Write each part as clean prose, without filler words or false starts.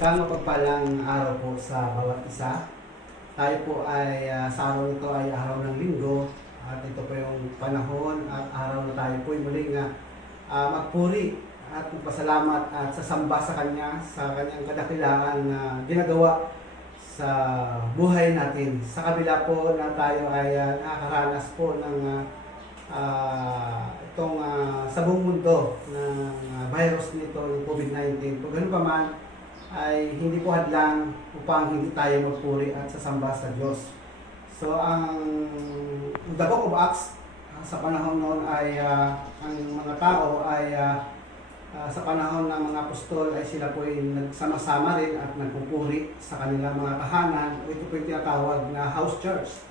Isang mapagpalang araw po sa bawat isa. Tayo po ay sa araw nito ay araw ng linggo at ito po yung panahon at araw na tayo po ay muling magpuri at magpasalamat at sasamba sa Kanya sa Kanyang kadakilaan na ginagawa sa buhay natin. Sa kabila po na tayo ay nakakaranas po ng itong sa buong mundo ng virus nito, yung COVID-19. Kung ganun pa man, ay hindi po hadlang upang hindi tayo magpuri at sasamba sa Diyos. So, ang the Book of Acts, sa panahon noon ay ang mga tao ay sa panahon ng mga apostol ay sila po ay nagsama-sama rin at nagpupuri sa kanilang mga tahanan. Ito po yung tinatawag na house church.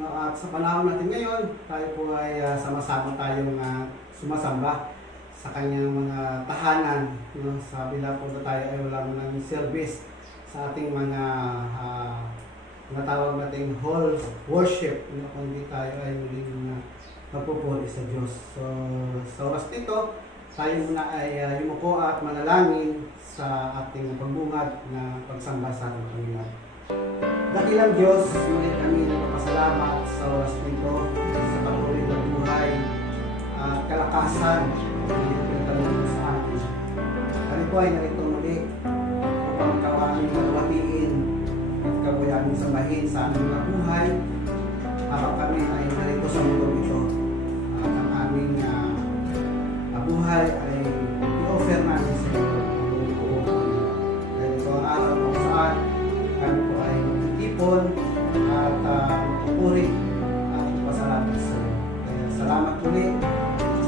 No, at sa panahon natin ngayon, tayo po ay sama-sama tayong sumasamba sa kanyang mga tahanan. No? Sa bila po na tayo ay wala mo ng service sa ating mga natawag nating hall worship, no? Kundi tayo ay muling magpupuri sa Diyos. So, sa oras nito, tayo muna ay yumuko at manalangin sa ating pagbungad na pagsamba sa Panginoon. Dakilang Diyos, muli kami nagpapasalamat sa oras nito sa patuloy na buhay at kalakasan na pinagtanong sa atin. Kami po ay narito muli upang ikaw aming nalawatiin at ikaw ay aming sambahin sa aming mga buhay habang kami ay narito sa mundo ito. At ang aming buhay ay i-offer namin sa iyo. Dahil ito ang araw kung saan kami po ay magtitipon at magpupuri at magpasalamat sa iyo. Kaya salamat ulit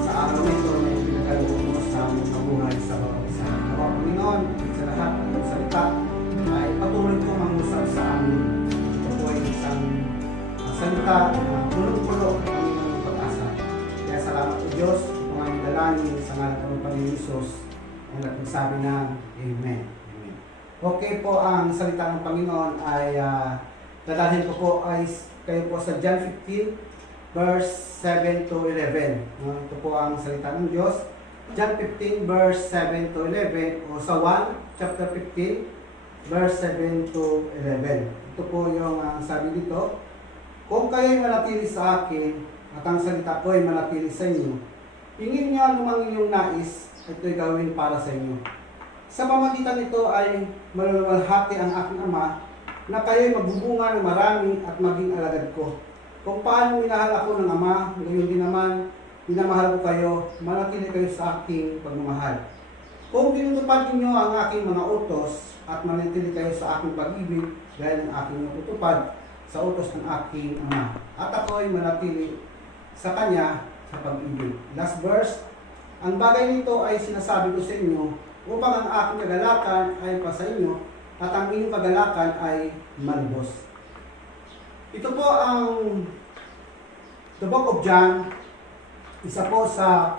sa araw nito na pinagkaloob mo sa aming mabuhay sa bawat isa. Nawa Panginoon, sa lahat ng salita ay patuloy kong mangusap sa amin. Ito po ay isang salita na pulong-pulo ang aming pag-asa. Kaya salamat po Diyos kung aming dalangin sa ngalan ng Panginoon Hesus ang nagsabi ng Amen. Okay po, ang salita ng Panginoon ay dadalhin ko po ay kayo po sa John 15 verse 7 to 11. Ito po ang salita ng Diyos. John 15 verse 7 to 11 o sa 1 chapter 15 verse 7 to 11. Ito po yung sabi dito. Kung kayo'y manatili sa akin at ang salita ko ay manatili sa inyo, hingin niyo anumang inyong nais, ito'y gawin para sa inyo. Sa pamagitan nito ay maluluwalhati ang aking Ama na kayo'y magbubunga ng marami at maging alagad ko. Kung paano minahal ako ng Ama, gayon din naman minamahal ko kayo, manatili kayo sa aking pagmamahal. Kung tinutupad ninyo ang aking mga utos at manatili kayo sa aking pag-ibig dahil ang aking natutupad sa utos ng aking Ama, at ako ay manatili sa Kanya sa pag-ibig. Last verse, ang bagay nito ay sinasabi ko sa inyo upang ang aking kagalakan ay pa sa inyo at ang inyong kagalakan ay malubos. Ito po ang The Book of John, isa po sa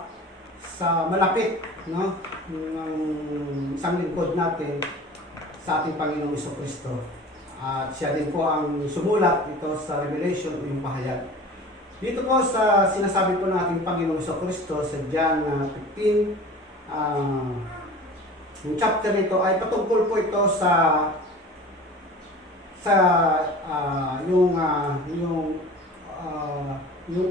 malapit, no, ng isang lingkod natin sa ating Panginoong Jesucristo. At siya din po ang sumulat ito sa Revelation o yung pahayag. Dito po sa sinasabi po nating Panginoong Jesucristo sa John 15, yung chapter nito ay patungkol po ito sa yung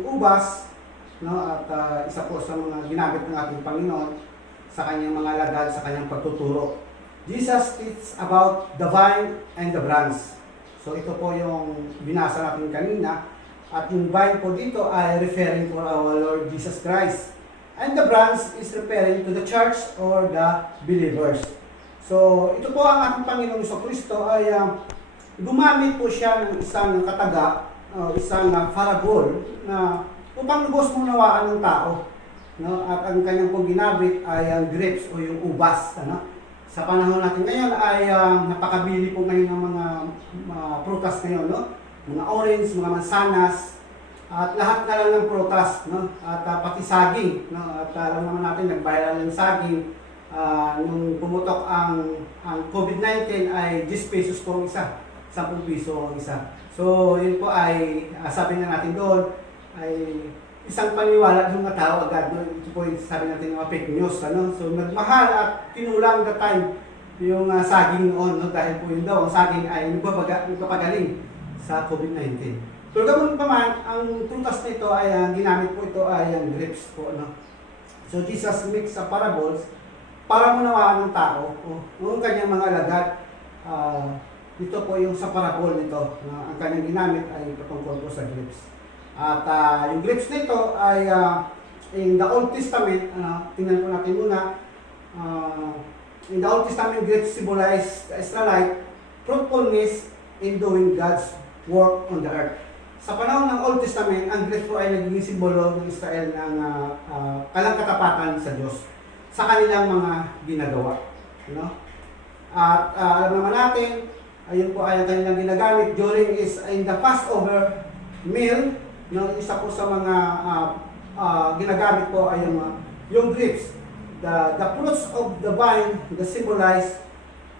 ubas, no, at isa po sa mga ginamit ng ating Panginoon sa kanyang mga alagad, sa kanyang pagtuturo. Jesus teaches about the vine and the branch. So ito po yung binasa natin kanina. At yung vine po dito ay referring to our Lord Jesus Christ. And the branch is referring to the church or the believers. So ito po ang ating Panginoong Jesucristo ay gumamit po siya ng isang kataga, isang parabol na upang lubos munawaan ng tao. No? At ang kanyang pong ginamit ay ang grapes o yung ubas. Ano? Sa panahon natin ngayon ay napakabili po ngayon ng mga prutas ngayon, no? Mga orange, mga mansanas, at lahat na lang ng prutas, no? At pati saging, no? At alam naman natin, nag-viral yung saging. Nung pumutok ang COVID-19 ay 10 pesos po ang isa, 10 piso ang isa. So, yun po ay, sabi na natin doon, ay isang paniwala ng mga tao agad. No? Ito po yung sabi natin mga fake news. Ano? So nagmahal at tinulang the time yung saging noon, no? Dahil po yun daw, ang saging ay nagpapagaling sa COVID-19. Pero ganoon pa man, ang prutas nito ay ginamit po ito ay grapes po, no? So Jesus makes a parables para munawaan ng tao, noong kanyang mga alagad. Dito po yung sa parable nito, ang kanyang ginamit ay patungkol po sa grapes. At yung grapes nito ay in the Old Testament, tingnan po natin muna, in the Old Testament, grapes symbolize the Israelite fruitfulness in doing God's work on the earth. Sa panahon ng Old Testament, ang grapes po ay nagiging simbolo ng Israel ng kalang katapatan sa Diyos sa kanilang mga ginagawa. At alam naman natin, ayun po ay ang kanilang ginagamit during in the Passover meal. Isa po sa mga ginagamit po ay yung grapes. The fruits of the vine that symbolize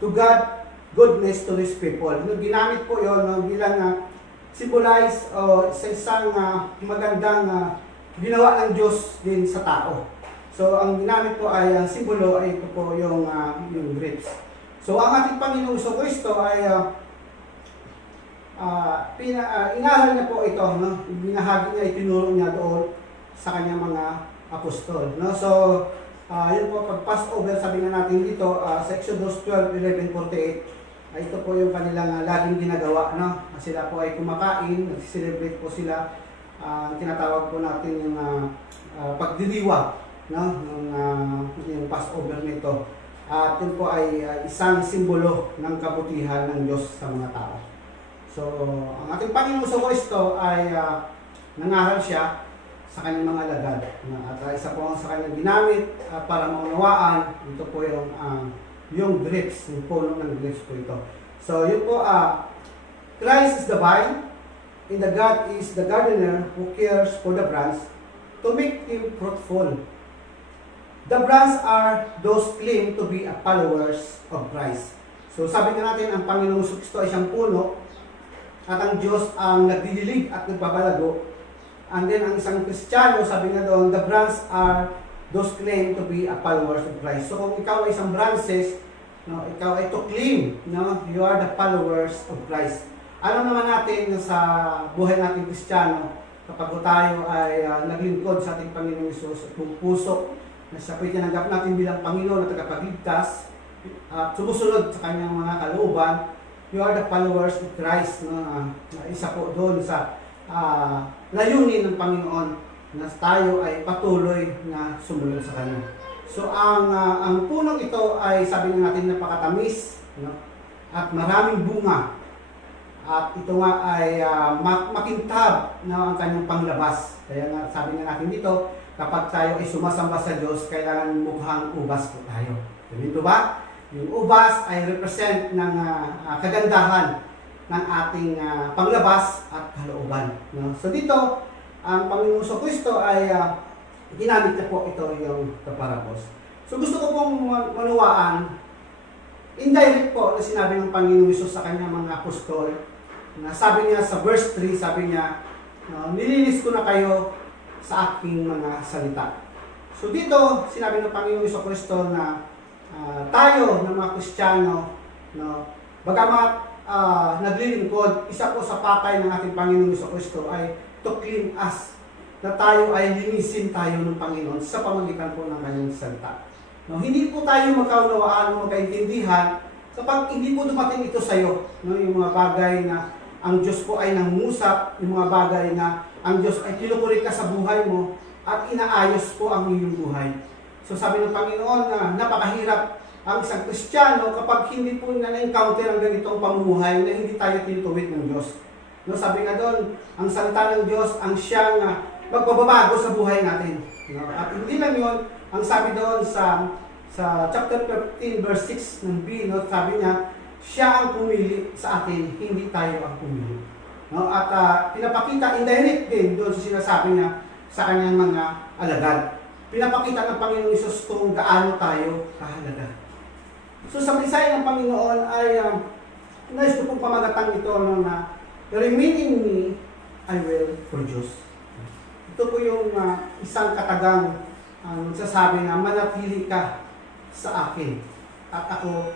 to God goodness to His people. Ginamit po yun bilang symbolize sa isang magandang ginawa ng Diyos din sa tao. So ang ginamit po ay ang simbolo ay ito po yung grapes. So ang ating Panginoong Kristo ay inaral niya po ito, no? Binahagi niya, itinuro niya doon sa kanyang mga apostol, no? So yun po, pag Passover, sabi nga natin dito sa Exodus 12:11-48, ito po yung kanilang laging ginagawa, no? Sila po ay kumakain, nag-celebrate po sila, tinatawag po natin yung pagdiriwa, no? Yung Passover nito. At yun po ay isang simbolo ng kabutihan ng Diyos sa mga tao. So, ang ating Panginoong Kristo ay nangaral siya sa kanyang mga alagad. At isa po sa kanyang ginamit para maunawaan, ito po yung grapes, yung puno ng grapes po ito. So, yun po, Christ is the vine, and the God is the gardener who cares for the branch to make him fruitful. The branch are those claim to be followers of Christ. So, sabi nga natin, ang Panginoong Kristo ay siyang puno, at ang Diyos ang nagdidilig at nagpapalago. And then, ang isang Kristiyano, sabi nga doon, the branch are those claim to be followers of Christ. So, kung ikaw ay isang branches, no, ikaw ay to claim, no, you are the followers of Christ. Alam naman natin na sa buhay natin Kristiyano, kapag tayo ay naglingkod sa ating Panginoong Hesus at buong puso, na siya po'y tinanggap natin bilang Panginoon at tagapagligtas, at sumusunod sa kanyang mga kalooban, you are the followers of Christ. No? Isa po doon sa layunin ng Panginoon na tayo ay patuloy na sumunod sa Kanya. So ang punong ito ay sabi nga natin napakatamis, no? At maraming bunga. At ito nga ay makintab na ang kanyang panglabas. Kaya nga sabi nga natin dito, kapag tayo ay sumasamba sa Diyos, kailangan mukhang ubas po tayo. Ganito ba? Yung ubas ay represent ng kagandahan ng ating panglabas at kalooban. No? So dito, ang Panginoong Kristo ay ginamit niya po ito yung parables. So gusto ko pong manuwaan, indirect po na sinabi ng Panginoong Hesus sa kanyang mga apostol, na sabi niya sa verse 3, sabi niya, nilinis ko na kayo sa aking mga salita. So dito, sinabi ng Panginoong Kristo na tayo ng mga Kristiyano, no, bagamat naglilingkod, isa po sa patay ng ating Panginoong Kristo ay to clean us, na tayo ay linisin tayo ng Panginoon sa pamamagitan po ng kanyang salita. No, hindi po tayo magkaunawaan o magkaintindihan kapag hindi po dumating ito sa iyo, no, yung mga bagay na ang Diyos po ay nangungusap, yung mga bagay na ang Diyos ay kinukulit ka sa buhay mo at inaayos po ang iyong buhay. So sabi ng Panginoon na napakahirap ang isang Kristiyano kapag hindi po na-encounter ang ganitong pamumuhay na hindi tayo tinutuwid ng Diyos. No, sabi nga doon, ang salita ng Diyos ang siyang magpababago sa buhay natin. No? At hindi lang yun, ang sabi doon sa chapter 13 verse 6 ng B, no, sabi niya, siya ang pumili sa atin, hindi tayo ang pumili. No? At pinapakita indirect din doon sa sinasabi niya sa kanyang mga alagad. Pinapakita ng Panginoon Hesus kung gaano tayo kahalaga. So sa mensahe ng Panginoon ay nais ko pong pamagatang ito na remain in me, I will produce. Ito po yung isang katagang nagsasabi na manatili ka sa akin at ako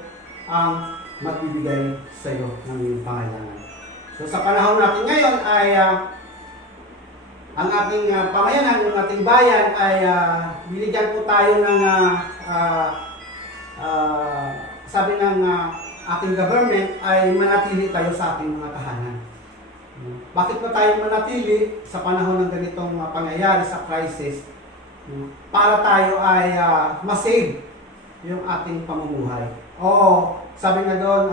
ang magbibigay sa iyo ng iyong pangailangan. So sa panahon natin ngayon ay ang ating pamayanan, yung ating bayan ay binigyan po tayo ng sabi ng ating government ay manatili tayo sa ating mga tahanan. Bakit ba tayo manatili sa panahon ng ganitong pangyayari sa crisis? Para tayo ay masave yung ating pamumuhay. O sabi nga doon,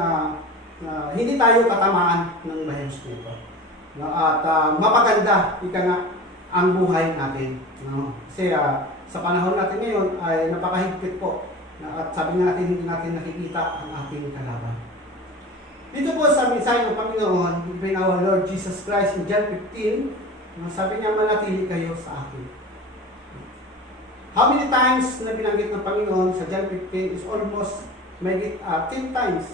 hindi tayo tatamaan ng virus nito. At mapaganda, ika nga, ang buhay natin. Kasi sa panahon natin ngayon ay napakahigpit po. At sabi nga natin, hindi natin nakikita ang ating kalaban. Dito po sa mensahe ng Panginoon, even our Lord Jesus Christ in John 15, sabi niya, manatili kayo sa akin. How many times na binanggit ng Panginoon sa John 15 is almost maybe 10 times.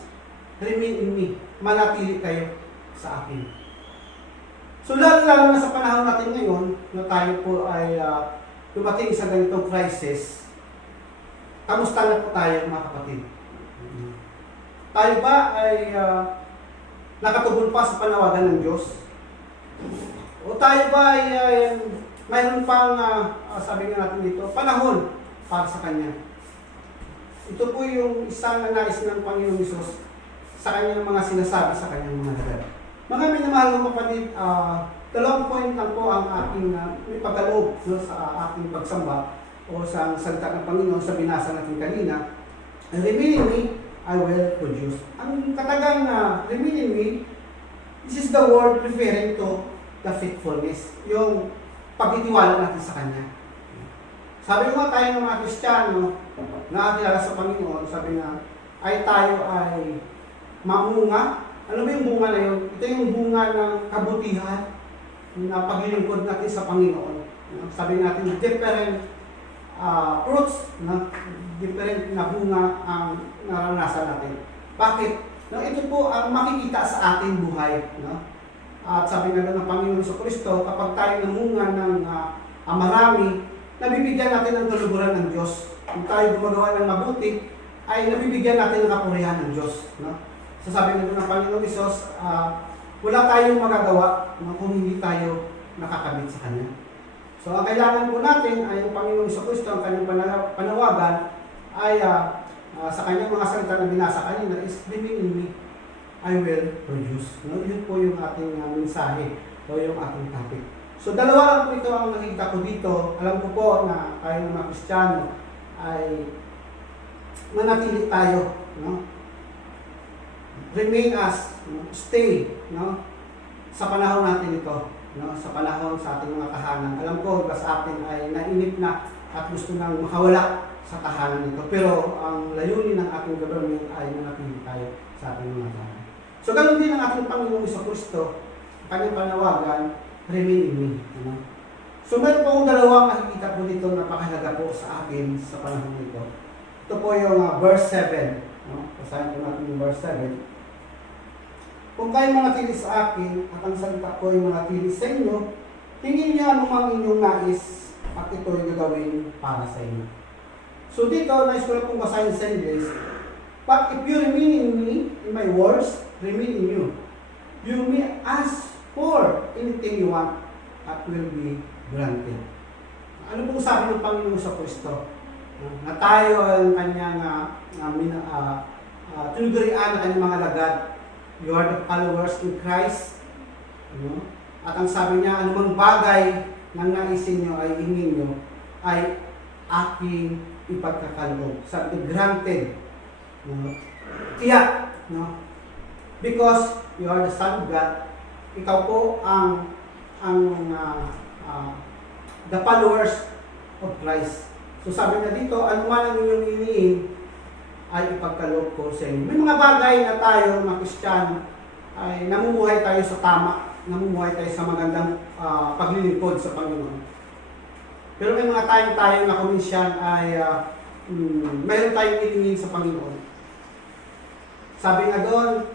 Remain in me. Manatili kayo sa akin. So lalo na sa panahon natin ngayon, na tayo po ay dumating sa ganitong crisis, kamusta na po tayo mga kapatid? Tayo ba ay nakatugon pa sa panawagan ng Diyos? O tayo ba ay mayroon pang, sabi nga natin dito, panahon para sa Kanya? Ito po yung isang nais ng Panginoong Hesus sa Kanyang mga sinasabi sa Kanyang mga lagat. Mga minamahal ng kapatid, dalawang point lang po ang aking ipagkaloob sa aking pagsamba o sa salita ng Panginoon sa binasa natin kanina. Remain in me, I will produce. Ang katagang remain in me, this is the word referring to the faithfulness, yung pagtitiwala natin sa Kanya. Sabi nga tayo ng mga Kristiyano na kilala sa Panginoon, sabi nga, ay tayo ay mamunga. Ano ba yung bunga na yun? Ito yung bunga ng kabutihan na paglilingkod natin sa Panginoon. Sabi natin, different fruits, different na bunga ang naranasan natin. Bakit? Ito po ang makikita sa ating buhay. At sabi nga ng Panginoon sa Kristo, kapag tayo namunga ng marami, nabibigyan natin ng kaluguran ng Diyos. Kung tayo gumagawa ng mabuti, ay nabibigyan natin ng kapurihan ng Diyos. Sasabi na ng Panginoon Isos, wala tayong magagawa kung hindi tayo nakakabit sa Kanya. So, ang kailangan po natin ay yung Panginoon Kristo, ang kanyang panawagan ay sa kanyang mga salita na binasa kanina is, remain in me, I will produce. Yun po yung ating mensahe o yung ating topic. So, dalawa lang po ito ang nakikita ko dito. Alam ko po na tayo mga Kristiyano ay manatili tayo. Remain as, stay, sa panahon natin ito, sa panahon sa ating mga tahanan. Alam ko, iba sa atin ay nainip na at gusto nang makawala sa tahanan nito. Pero ang layunin ng ating government ay manatili tayo sa ating mga tahanan. So, ganun din ang ating Panginoong Kristo, kanyang panawagan, remain in me. So, meron po akong dalawang nakikita po dito na napakahalaga po sa akin sa panahon nito. Ito po yung verse 7. Basahin po natin yung verse 7. Kung kayo manatili sa akin at ang salita ko ay manatili sa inyo, tingin niyo anumang inyong nais at ito'y gagawin para sa inyo. So dito, nais ko na pong basahin sa English. But if you remain in me, in my words, remain in you. You may ask for anything you want at will be granted. Ano pong sabi ng Panginoon sa Kristo? Na tayo ang kanyang tinugurian ng kanyang mga lagad. You are the followers in Christ. At ang sabi niya, anumang bagay na naisin nyo ay hingin nyo ay aking ipagkakaloob. Sabi niya, granted. Tiyak. Because you are the Son of God. Ikaw po ang the followers of Christ. So sabi niya dito, anuman ang inyong iniin, ay ipagkaloob ko sa inyo. May mga bagay na tayo, mga Kristiyano, ay namumuhay tayo sa tama, namumuhay tayo sa magandang paglilingkod sa Panginoon. Pero may mga tayo na komisyan ay mayroon tayong ilingin sa Panginoon. Sabi nga doon,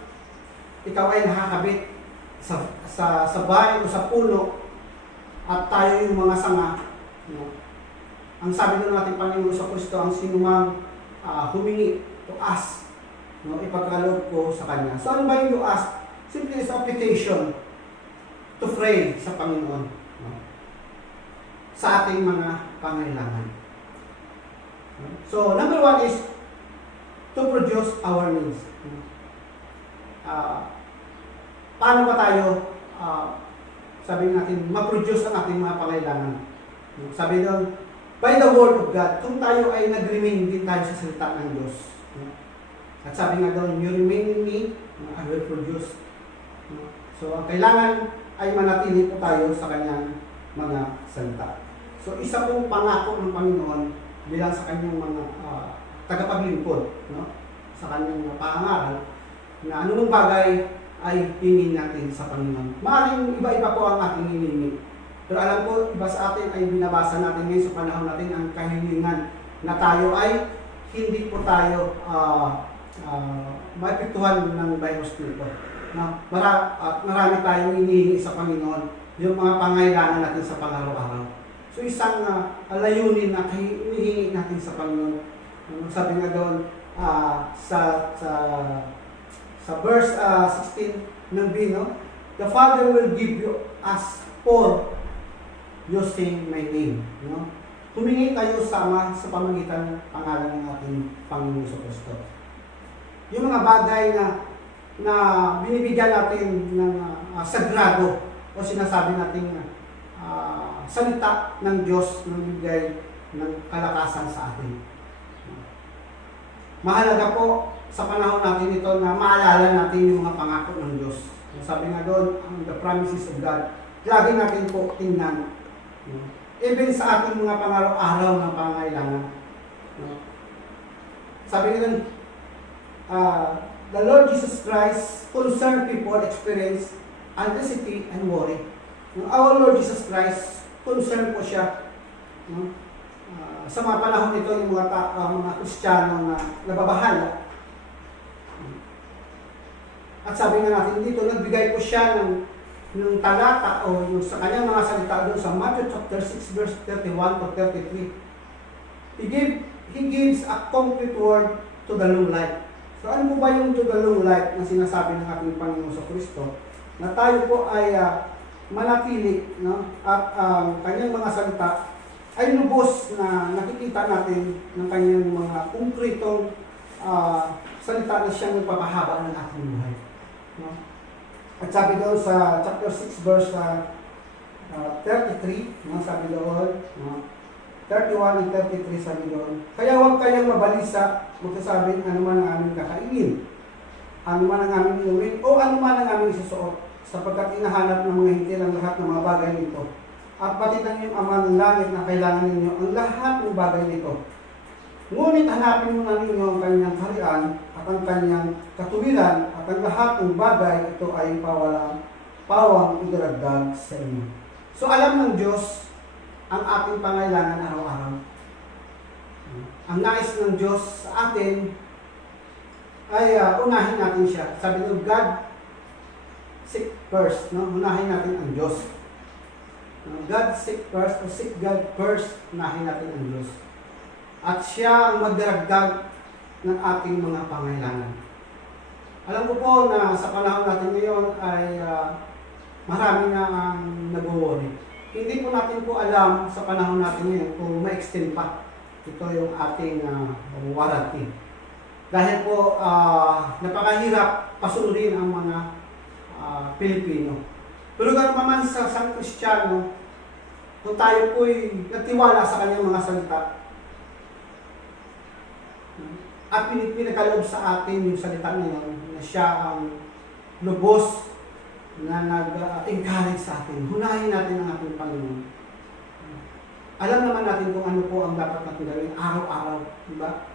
ikaw ay nakakabit sa bahay o sa puno at tayo yung mga sanga. Ang sabi doon natin Panginoon sa Kristo, ang sinumang humingi to ask no, ipagkaloob ko sa Kanya. So ano ba yung you ask? Simply is application to pray sa Panginoon, no, sa ating mga pangailangan. So number one is to produce our needs. Paano ba tayo, sabi natin, ma-produce ang ating mga pangailangan? Sabi doon, by the word of God, kung tayo ay nag-remain din tayo sa salita ng Diyos. At sabi nga doon, you remain in me, I will produce. So, ang kailangan ay manatili po tayo sa kanyang mga salita. So, isa pong pangako ng Panginoon bilang sa kanyang mga tagapaglingkod, no? Sa kanyang pangaral, na anumang bagay ay hingin natin sa Panginoon. Maaaring iba-iba po ang ating hinihingi. Pero alam ko, iba sa atin ay binabasa natin ngayon sa panahon natin ang kahilingan na tayo ay hindi po tayo maipituhan ng virus nito. No? Marami tayong hinihingi sa Panginoon, yung mga pangailangan natin sa pang-araw-araw. So isang layunin na hinihingi natin sa Panginoon. Sabi nga doon sa verse 16 ng Bino, the Father will give you as for using my name. No? Humingi tayo sama sa pamagitan ng pangalan ng ating Panginoon Kristo. Yung mga bagay na binibigyan natin ng sagrado o sinasabi natin salita ng Diyos na bigay ng kalakasan sa atin. Mahalaga po sa panahon natin ito na maalala natin yung mga pangako ng Diyos. Sabi nga doon, the promises of God, lagi natin po tingnan. Even sa ating mga pangaraw-araw na pangailangan. Sabi nga doon, the Lord Jesus Christ concerned people experience anxiety and worry. Our Lord Jesus Christ, concerned po siya. Sa mga panahon ito, yung mga Kristiyano na nababahala. At sabi nga natin dito, nagbigay po siya ng talata o yung sa kanyang mga salita doon sa Matthew chapter 6 verse 31 to 33. He gives a concrete word to the long life. So ano po ba yung to the long life na sinasabi ng ating Panginoon sa Kristo? Na tayo po ay manatili, no? At kanyang mga salita ay lubos na nakikita natin ng kanyang mga konkretong salita na siyang magpapahaba ng ating buhay. No? At sabi doon sa chapter 6 verse 33, no? Sabi doon, 31 and 33 sabi doon, kaya huwag kayong mabalisa, magsasabi ano man ang aming kakainin, ano man ang aming inumin, o ano man ang aming isusuot, sapagkat inahanap ng mga hintil ang lahat ng mga bagay nito. At pati ng iyong Ama ng langit na kailangan ninyo ang lahat ng bagay nito. Ngunit hanapin muna ninyo ang kanyang kaharian at ang kanyang katuwiran at ang lahat ng bagay ito ay pawang idaragdag sa inyo. So alam ng Diyos ang ating pangailangan araw-araw. Ang nais ng Diyos sa atin ay unahin natin siya. Sabi ng God, seek first. No? Unahin natin ang Diyos. God seek first, o seek God first, unahin natin ang Diyos. At siya ang magdaragdag ng ating mga pangailangan. Alam ko po na sa panahon natin ngayon ay marami na ang nag-worry. Hindi po natin po alam sa panahon natin ngayon kung ma-extend pa ito yung ating warranty. Dahil po napakahirap pasunurin ang mga Pilipino. Pero gano'n pa man sa Kristiyano, kung tayo po'y nagtiwala sa kanyang mga salita, at pinagkaloob sa atin yung salita ngayon na siya ang lubos na nag-encourage sa atin. Hunahin natin ang ating Panginoon. Alam naman natin kung ano po ang dapat natin gawin araw-araw, di ba?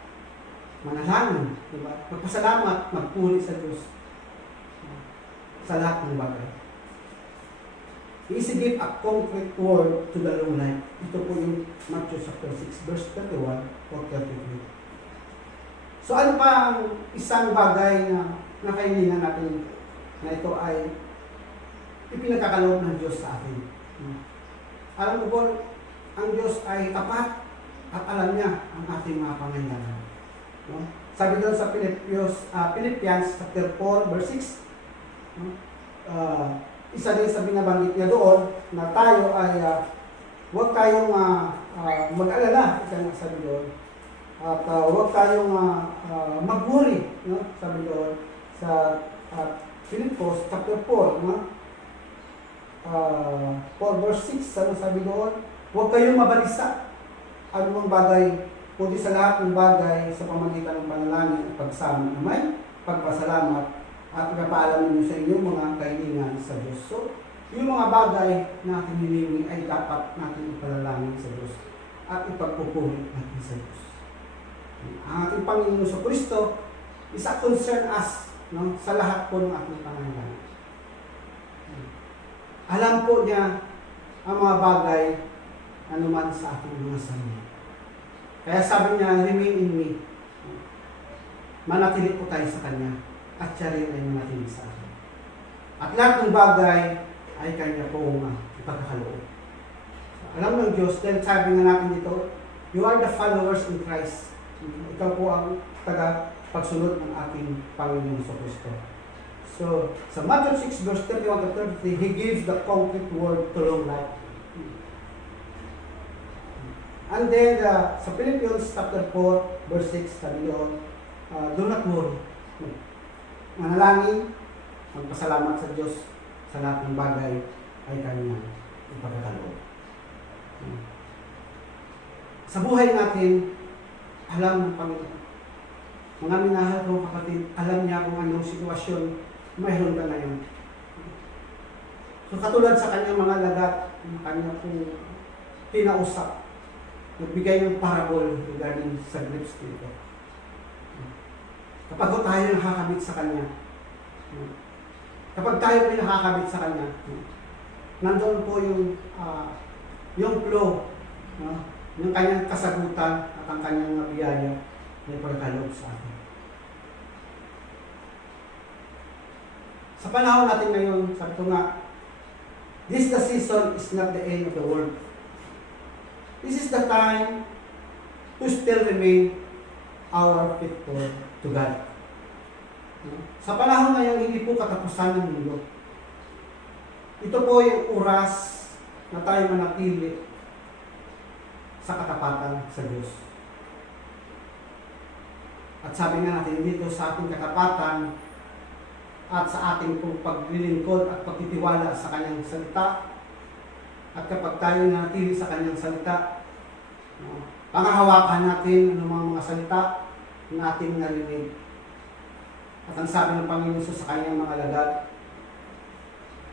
Manalangin, di ba? Magpasalamat, magpuri sa Diyos sa lahat ng bagay. Is give a concrete word to the long life. Ito po yung Matthew chapter 6 verse 31 or 33. So ano pa ang isang bagay na kailangan natin na ito ay ipinagkakaloob ng Diyos sa atin. Alam mo po, ang Diyos ay tapat at alam niya ang ating mga pangailangan. No? Sabi doon sa Philippians chapter 4 verse 6, no? Isa din sa binabanggit niya doon na tayo ay huwag tayong mag-alala, ito nga sabi doon. At huwag tayong mag-worry, no? Sabi doon sa Philippians chapter 4, no? 4 verse 6, ano sabi doon? Huwag kayong mabalisa. Anumang bagay, kundi sa lahat ng bagay sa pamagitan ng panalangin at pagsama na may pagpasalamat at ipapaalam ninyo sa inyong mga kahilingan sa Diyos. So, yung mga bagay na ating hinihingi ay dapat natin ipalalangin sa Diyos at ipagpupuri natin sa Diyos. Ang ating Panginoon sa Kristo is a concern us, no, sa lahat po ng ating pangangailangan. Alam po niya ang mga bagay anuman sa ating mga sarili. Kaya sabi niya, remain in me. Manatili po tayo sa Kanya at siya rin ay manatili sa akin. At lahat ng bagay ay Kanya po ipagkakaloob. Alam ng Diyos, dahil sabi nga natin dito, you are the followers in Christ. Ikaw po ang pagsunod ng ating Panginoon sa Kristo. So, sa Matthew 6 verse 31 to 33, He gives the concrete word to long life. And then, sa Philippians chapter 4, verse 6, sabi doon, do not worry. Manalangin, magpasalamat sa Diyos sa lahat ng bagay ay Kanyang ipagkakaloob. Sa buhay natin, alam ng Panginoon. Mga minahal kong kapatid, alam niya kung anong sitwasyon mayroon ka ngayon. So katulad sa kanyang mga lagat, kanya kong pinausap, nagbigay ng parable regarding sa grapes dito. Kapag tayo nakakabit sa Kanya, kapag tayo nakakabit sa Kanya, nandoon po yung flow, yung Kanyang kasagutan at ang Kanyang biyaya na ipagkaloob sa atin. Sa panahon natin ngayon, sabi ko nga, this the season is not the end of the world. This is the time to still remain our faithful to God. Sa panahon ngayon, hindi po katapusan ng mundo. Ito po yung oras na tayo manatili sa katapatan sa Diyos. At sabi nga natin dito sa ating katapatan at sa ating pong paglilingkod at pagtitiwala sa Kanyang salita, at kapag tayo nanatili sa Kanyang salita, pangahawakan natin ang mga salita na ating narinig. At ang sabi ng Panginoon sa Kanyang mga lagat,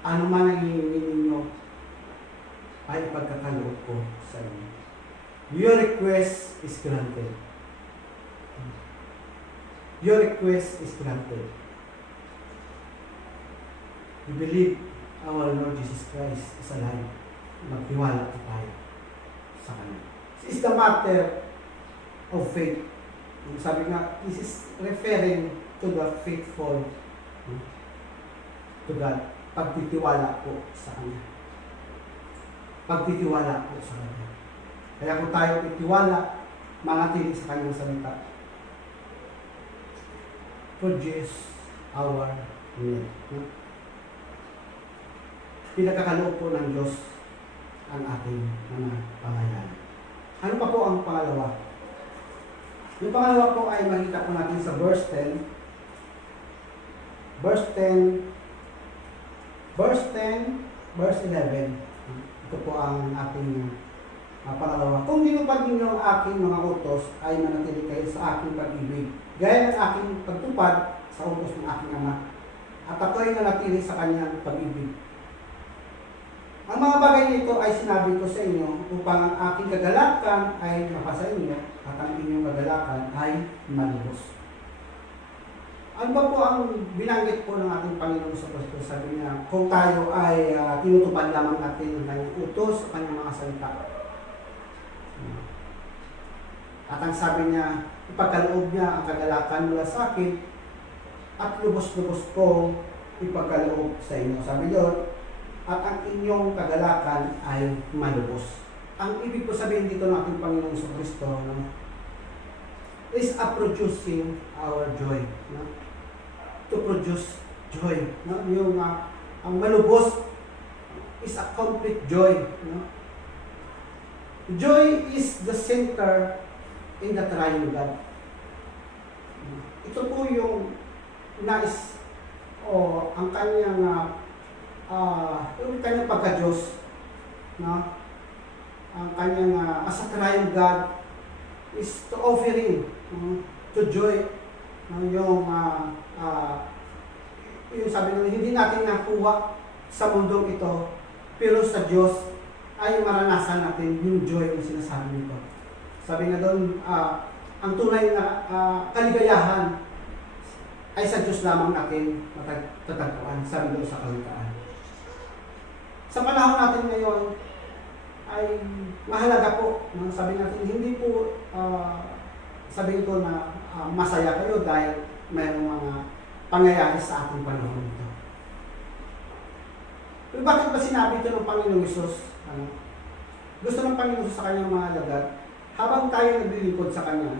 ano man ang hihingi ninyo, ay ipagkakaloob ko sa inyo. Your request is granted. Your request is granted. We believe our Lord Jesus Christ is alive. Magtiwala tayo sa Kanya. This is the matter of faith. Sabi nga, this is referring to the faithful to God. Pagtitiwala po sa Kanya. Pagtitiwala po sa Kanya. Kaya kung tayo itiwala, manatili sa Kanyang salita. Produce our will. Pinagkakaloob po ng Diyos ang ating mga pangailangan. Ano pa po ang pangalawa? Yung pangalawa po ay makita po natin sa verse 10. Verse 10, verse 11. Ito po ang ating pangalawa. Kung tinupad ninyo ang aking mga utos, ay manatili kayo sa aking pag-ibig, gaya ng aking pagtupad sa utos ng aking ama. At ako'y nanatili sa kanyang pag-ibig. Ang mga bagay nito ay sinabi ko sa inyo upang ang aking kagalakan ay mapasa inyo at ang inyong kagalakan ay malubos. Ano ba po ang binanggit po ng ating Panginoon sa Kristo? Sabi niya, kung tayo ay tinutupad lamang natin ng kanyang utos o kanyang mga salita. At ang sabi niya, ipagkaloob niya ang kagalakan mula sa akin at lubos-lubos ko ipagkaloob sa inyo. Sabi doon, at ang inyong kagalakan ay malubos. Ang ibig ko sabihin dito ng ating Panginoon sa Kristo, is a producing our joy. No? To produce joy. No? Yung ang malubos is a complete joy. No? Joy is the center in the triune God. Ito po yung nais o ang kanyang pagka-Diyos, no? Ang kanyang as a triune God is to offering to joy, no? Yung sabi nila, hindi natin nakuha sa mundong ito, pero sa Diyos ay maranasan natin yung joy na sinasabi nito. Sabi na doon, ang tunay na kaligayahan ay sa Diyos lamang natin matatagpuan, sabi doon sa Kawikaan. Sa panahon natin ngayon, ay mahalaga po. Sabi natin, hindi po sabihin ko na masaya kayo dahil mayroong mga pangyayari sa ating panahon ito. Pero bakit ba sinabi ito ng Panginoong Hesus? Gusto ng Panginoon sa kanyang mga alagad, habang tayo naglilingkod sa Kanya,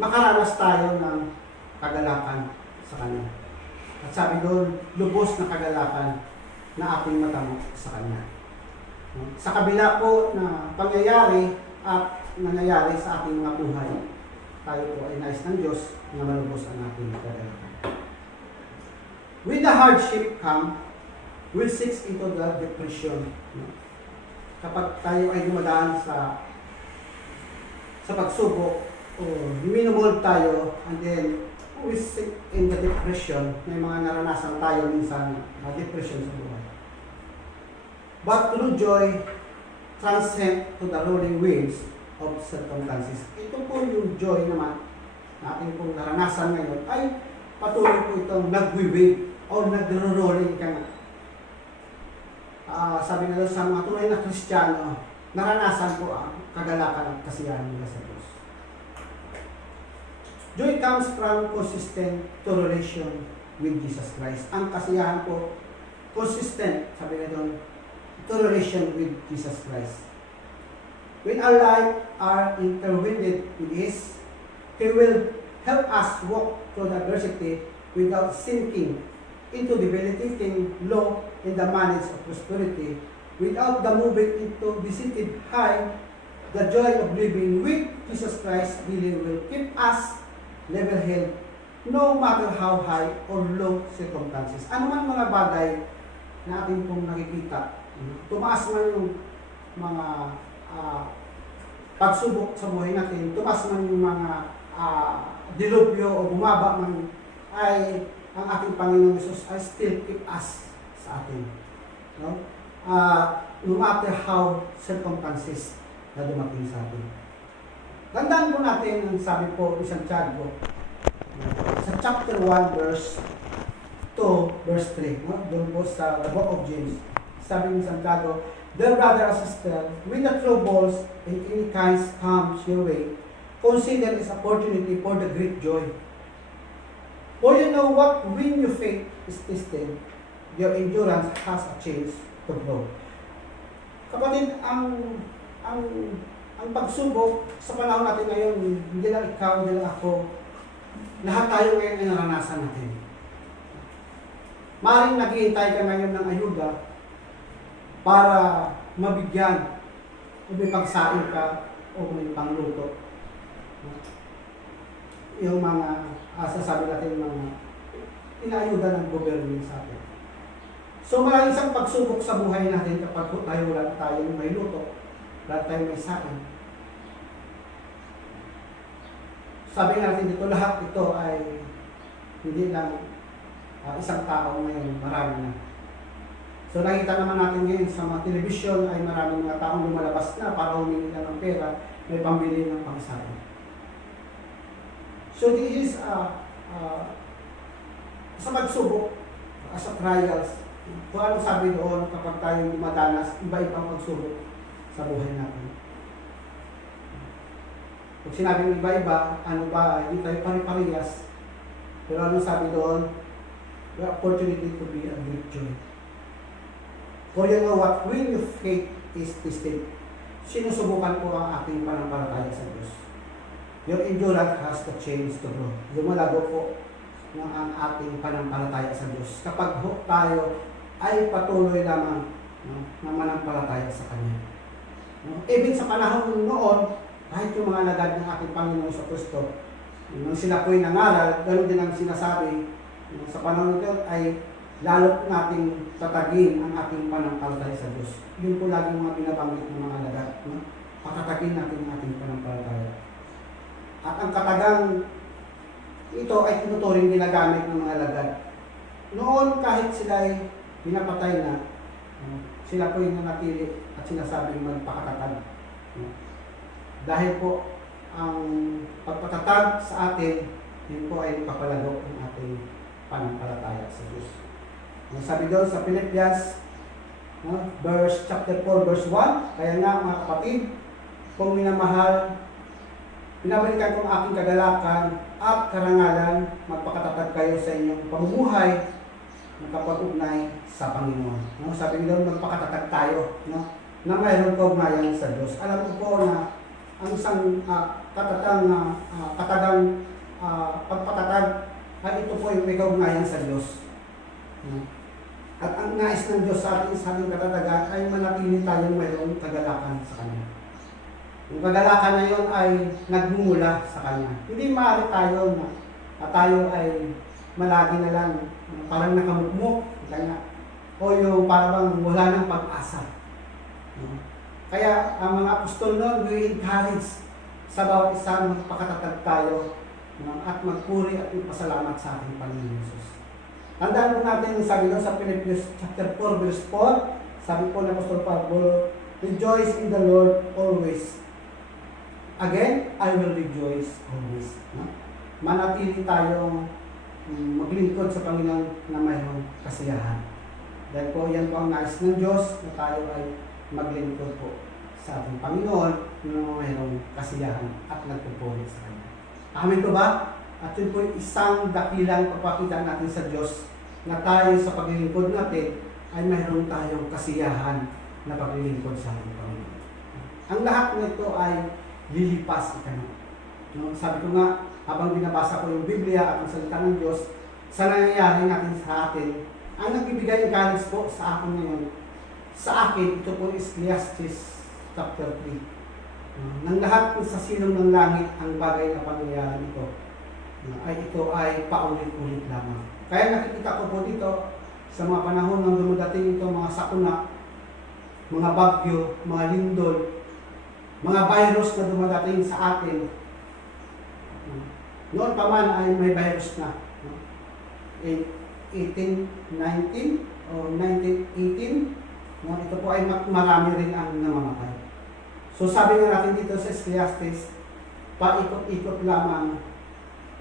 makaranas tayo ng kagalakan sa Kanya. At sabi doon, lubos na kagalakan na ating matamo sa Kanya. Sa kabila po na pangyayari at nangyayari sa ating mga buhay, tayo po ay nais ng Diyos na malubos ang ating kagalakan. With the hardship come, we'll sink into the depression. Kapag tayo ay dumadaan sa pagsubok o minumol tayo, and then we sink in the depression. May mga naranasan tayo minsan na depression sa buhay. But through joy, transcend to the rolling waves of circumstances. Ito po yung joy naman na ating pong naranasan ngayon ay patuloy po itong nagwi-wave o nagro-rolling ka nga. Sabi na sa mga tunay na Kristiyano, naranasan po ang kagalakan at kasiyahan nila sa Diyos. Joy comes from consistent relation with Jesus Christ. Ang kasiyahan po, consistent, sabi na doon, relation with Jesus Christ. When our life are intertwined with His, He will help us walk through the adversity without sinking into debilitating low in the manage of prosperity, without the moving into visited high. The joy of living with Jesus Christ really will keep us level-headed no matter how high or low circumstances. Ano man mga bagay na ating pong nakikita, tumaas man yung mga pagsubok sa buhay natin, tumaas man yung mga dilubyo o bumaba man, ay ang ating Panginoong Hesus ay still keep us sa atin. No? No matter how circumstances na dumating sa atin. Tandaan po natin ang sabi po ni Santiago sa chapter 1 verse 2 verse 3. No? Doon po sa the book of James. Sabi ni Santiago, "Dear brother and sister, when the troubles in any kinds comes your way, consider this opportunity for the great joy. For you know what, when your faith is tested, your endurance has a chance to grow." Kapatid, ang pagsubok sa panahon natin ngayon, hindi lang ikaw, hindi lang ako, lahat tayo ngayon ay naranasan natin. Maaaring naghihintay ka ngayon ng ayuda para mabigyan o may pagsain ka o may pangluto. Yung mga sasabi natin mga inaayuda ng gobyerno sa atin. So maraming isang pagsubok sa buhay natin kapag tayo wala tayong may luto, wala tayong may sain. Sabi natin dito, lahat ito ay hindi lang isang tao ngayon, marami na. So nakita naman natin ngayon sa mga telebisyon ay maraming mga taong lumalabas na para humingi na ng pera, may pambili ng pangsain. So this is sa pagsubok, sa trials, kung ano sabi doon kapag tayo dumadanas, iba-ibang pagsubok sa buhay natin. Pag sinabing iba-iba, ano ba, hindi tayo pare-parehas. Pero ano sabi doon, the opportunity to be a great joy. For you know what, when your faith is tested, sinusubukan po ang ating panampalataya sa Diyos. Your endurance has to change to grow. Lumalago po ng ang ating panampalataya sa Diyos. Kapag tayo ay patuloy lamang na manampalataya sa Kanya. Even sa panahon noon, kahit yung mga alagad ng ating Panginoon sa Kristo, nung sila po'y nangaral, ganoon din ang sinasabi, sa panahon nito ay lalo nating tatagin ang ating panampalataya sa Diyos. Yun po lagi mga binabanggit ng mga alagad. Patatagin natin ang ating panampalataya. At ang katagang ito ay tinuturing ginagamit ng mga alagad. Noon kahit sila ay pinapatay na, sila po yung nanatili at sinasabing magpakatatag. Dahil po ang pagpatatag sa atin, yun po ay papalago ng ating panampalataya sa Diyos. Sabi doon sa Philippians, chapter 4, verse 1, kaya nga mga kapatid, kung minamahal, pinabalikan kong aking kagalakan at karangalan, magpakatatag kayo sa inyong pamumuhay, magkapag-ugnay sa Panginoon. Sabi doon, magpakatatag tayo, na mayroon kaugnayan sa Diyos. Alam ko po na ang isang katagang pagpatatag ay ito po yung may kaugnayan sa Diyos. At ang nais ng Diyos sa ating ating katatagan ay manatili tayong mayroong kagalakan sa Kanya. Yung kagalakan na yun ay nagmumula sa Kanya. Hindi maaari tayo na tayo ay malagi na lang parang nakamukmuk kanya, o yung parang wala ng pag-asa. Kaya ang mga apostol noon, we encourage sa bawat isa magpakatatag tayo at magpuri at magpasalamat sa ating Panginoon Jesus. Tandaan po natin yung sabi doon sa Philippians chapter 4 verse 4, sabi po ng Apostol Pablo, rejoice in the Lord always. Again, I will rejoice always. Manatili tayong maglingkod sa Panginoon na mayroong kasiyahan. Dahil po yan po ang nais ng Diyos na tayo ay maglingkod po sa ating Panginoon na mayroong kasiyahan at nagpupuri sa Kanya. Amen po ba? At yun po isang dakilang papakita natin sa Diyos na tayo sa paglilingkod natin ay mayroon tayong kasiyahan na paglilingkod sa ating Panginoon. Ang lahat nito ay lilipas ika. Sabi ko nga, habang binabasa ko yung Biblia at ang salita ng Diyos, sa nangyayari natin sa atin, ang nagbibigay ng guidance po sa akin ngayon, sa akin, ito po is Ecclesiastes chapter 3. Nang lahat sa silong ng langit ang bagay na pangyayari ito, ito ay paulit-ulit lamang. Kaya nakikita ko po dito, sa mga panahon nang dumadating ito, mga sakuna, mga bagyo, mga lindol, mga virus na dumadating sa atin. Noon pa man ay may virus na. 1819 o 1918, ito po ay marami rin ang namamatay. So sabi nga natin dito sa Ecclesiastes, paikot-ikot lamang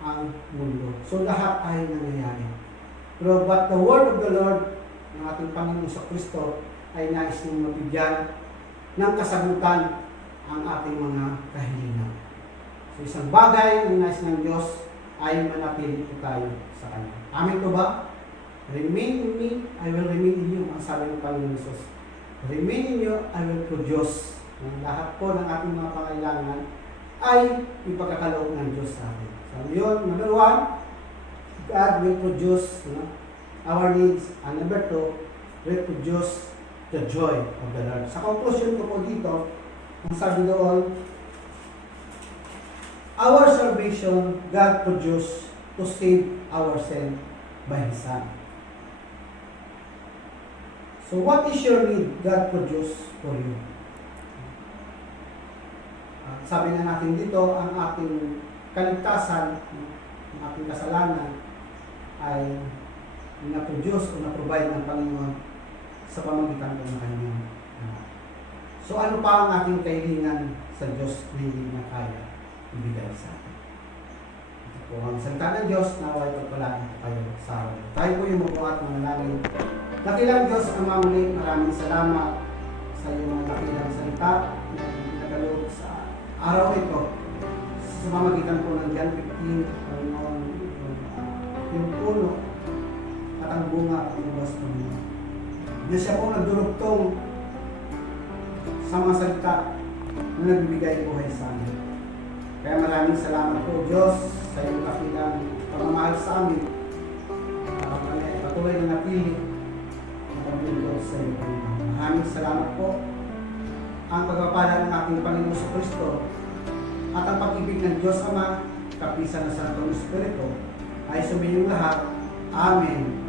ang mundo. So lahat ay nangyayari. Pero but the word of the Lord ng ating Panginoon sa Kristo ay nais niyong mabigyan ng kasagutan ang ating mga kahilingan. So isang bagay ng nais ng Diyos ay manatili po tayo sa Kanya. Amen po ba? Remain in me, I will remain in you, ang sabi ng Panginoon Jesus. Remain in you, I will produce. Lahat po ng ating mga pangailangan ay ipagkakaloob ng Diyos sa atin. So yun, number 1, God will produce our needs. And number 2, will produce the joy of the Lord. Sa conclusion ko po dito, ang sabi doon, our salvation, God produced to save ourselves by His Son. So what is your need God produced for you? Sabi na natin dito, ang ating kaligtasan, ang ating kasalanan ay na-produce o na-provide ng Panginoon sa pamamagitan ng Kanyang anak. So ano pa ang ating kahilingan sa Diyos na hindi na kaya ibigay sa atin? Ito po ang salita ng Diyos, naway pagpalaan po kayo sa araw. Tayo po yung mabuhat ng manalangin. Dakilang Diyos, ang mamuli, maraming salamat sa iyong mga dakilang salita na nagalob sa araw ito. Sa pamamagitan po ng John 15, Panginoon, yung puno at ang bunga at yung bas po niyo. Na siya po nagdurugtong sa mga salita na nagbibigay buhay sa amin. Kaya maraming Maraming salamat po, Diyos, sa iyong kapilang pagmamahal sa amin. Kami ay patuloy na napili na paglingkod sa iyo, Panginoon. Maraming salamat po. Ang pagpapala ng ating Panginoon sa Kristo at ang pag-ibig ng Diyos Ama, kapisan ng Santong Espiritu, ay sumiyong lahat. Amen.